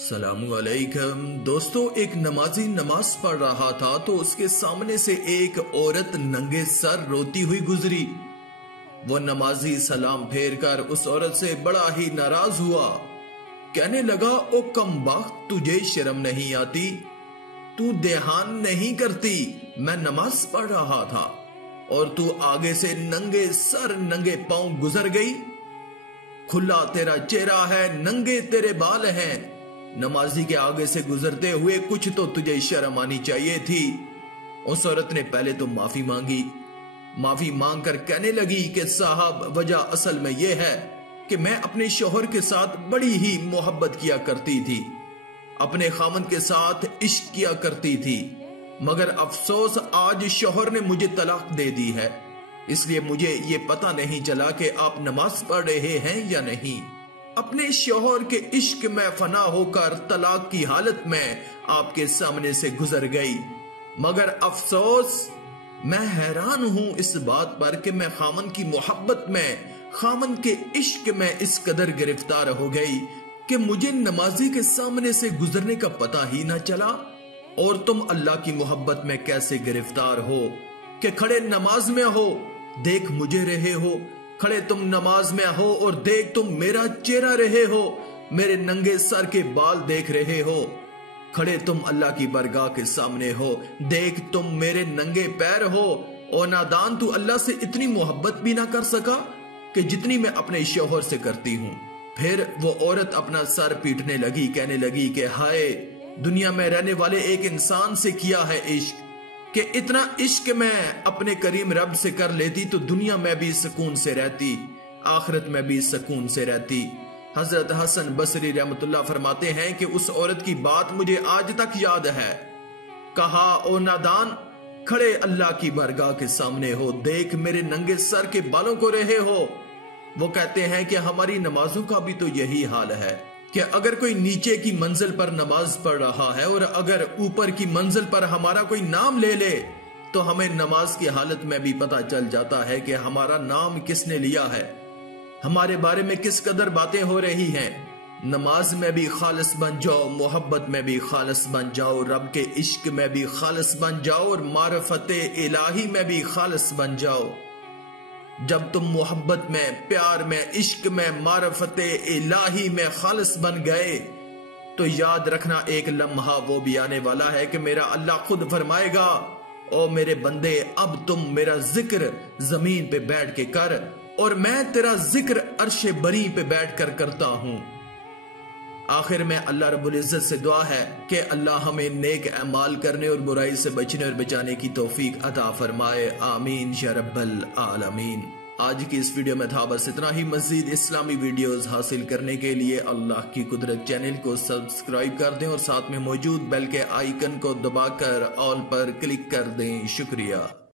السلام علیکم دوستو، ایک نمازی نماز پڑھ رہا تھا تو اس کے سامنے سے ایک عورت ننگے سر روتی ہوئی گزری۔ وہ نمازی سلام پھیر کر اس عورت سے بڑا ہی ناراض ہوا، کہنے لگا او کم بخت، تجھے شرم نہیں آتی؟ تو دھیان نہیں کرتی؟ میں نماز پڑھ رہا تھا اور تو آگے سے ننگے سر ننگے پاؤں گزر گئی۔ کھلا تیرا چہرہ ہے، ننگے تیرے بال ہیں، نمازی کے آگے سے گزرتے ہوئے کچھ تو تجھے شرم آنی چاہیے تھی۔ اس عورت نے پہلے تو معافی مانگی، معافی مانگ کر کہنے لگی کہ صاحب، وجہ اصل میں یہ ہے کہ میں اپنے شوہر کے ساتھ بڑی ہی محبت کیا کرتی تھی، اپنے خاوند کے ساتھ عشق کیا کرتی تھی، مگر افسوس آج شوہر نے مجھے طلاق دے دی ہے، اس لیے مجھے یہ پتہ نہیں چلا کہ آپ نماز پڑھ رہے ہیں یا نہیں۔ اپنے شوہر کے عشق میں فنا ہو کر طلاق کی حالت میں آپ کے سامنے سے گزر گئی، مگر افسوس میں حیران ہوں اس بات پر کہ میں خاوند کی محبت میں، خاوند کے عشق میں اس قدر گرفتار ہو گئی کہ مجھے نمازی کے سامنے سے گزرنے کا پتہ ہی نہ چلا۔ اور تم اللہ کی محبت میں کیسے گرفتار ہو کہ کھڑے نماز میں ہو، دیکھ مجھے رہے ہو، کھڑے تم نماز میں ہو اور دیکھ تم میرا چہرہ رہے ہو، میرے ننگے سر کے بال دیکھ رہے ہو، کھڑے تم اللہ کی برگاہ کے سامنے ہو، دیکھ تم میرے ننگے پیر ہو۔ اور نادان، تو اللہ سے اتنی محبت بھی نہ کر سکا کہ جتنی میں اپنے شوہر سے کرتی ہوں۔ پھر وہ عورت اپنا سر پیٹنے لگی، کہنے لگی کہ ہائے، دنیا میں رہنے والے ایک انسان سے کیا ہے عشق کہ اتنا عشق میں اپنے کریم رب سے کر لیتی تو دنیا میں بھی سکون سے رہتی، آخرت میں بھی سکون سے رہتی۔ حضرت حسن بصری رحمت اللہ فرماتے ہیں کہ اس عورت کی بات مجھے آج تک یاد ہے۔ کہا، او نادان، کھڑے اللہ کی بارگاہ کے سامنے ہو، دیکھ میرے ننگے سر کے بالوں کو رہے ہو۔ وہ کہتے ہیں کہ ہماری نمازوں کا بھی تو یہی حال ہے کہ اگر کوئی نیچے کی منزل پر نماز پڑھ رہا ہے اور اگر اوپر کی منزل پر ہمارا کوئی نام لے لے تو ہمیں نماز کی حالت میں بھی پتہ چل جاتا ہے کہ ہمارا نام کس نے لیا ہے، ہمارے بارے میں کس قدر باتیں ہو رہی ہیں۔ نماز میں بھی خالص بن جاؤ، محبت میں بھی خالص بن جاؤ، رب کے عشق میں بھی خالص بن جاؤ اور معرفت الہی میں بھی خالص بن جاؤ۔ جب تم محبت میں، پیار میں، عشق میں، معرفت الہی میں خالص بن گئے تو یاد رکھنا ایک لمحہ وہ بھی آنے والا ہے کہ میرا اللہ خود فرمائے گا، او میرے بندے، اب تم میرا ذکر زمین پہ بیٹھ کے کر اور میں تیرا ذکر عرش بری پہ بیٹھ کر کرتا ہوں۔ آخر میں اللہ رب العزت سے دعا ہے کہ اللہ ہمیں نیک اعمال کرنے اور برائی سے بچنے اور بچانے کی توفیق عطا فرمائے، آمین یا رب العالمین۔ آج کی اس ویڈیو میں تھا بس اتنا ہی۔ مزید اسلامی ویڈیوز حاصل کرنے کے لیے اللہ کی قدرت چینل کو سبسکرائب کر دیں اور ساتھ میں موجود بیل کے آئیکن کو دبا کر آل پر کلک کر دیں۔ شکریہ۔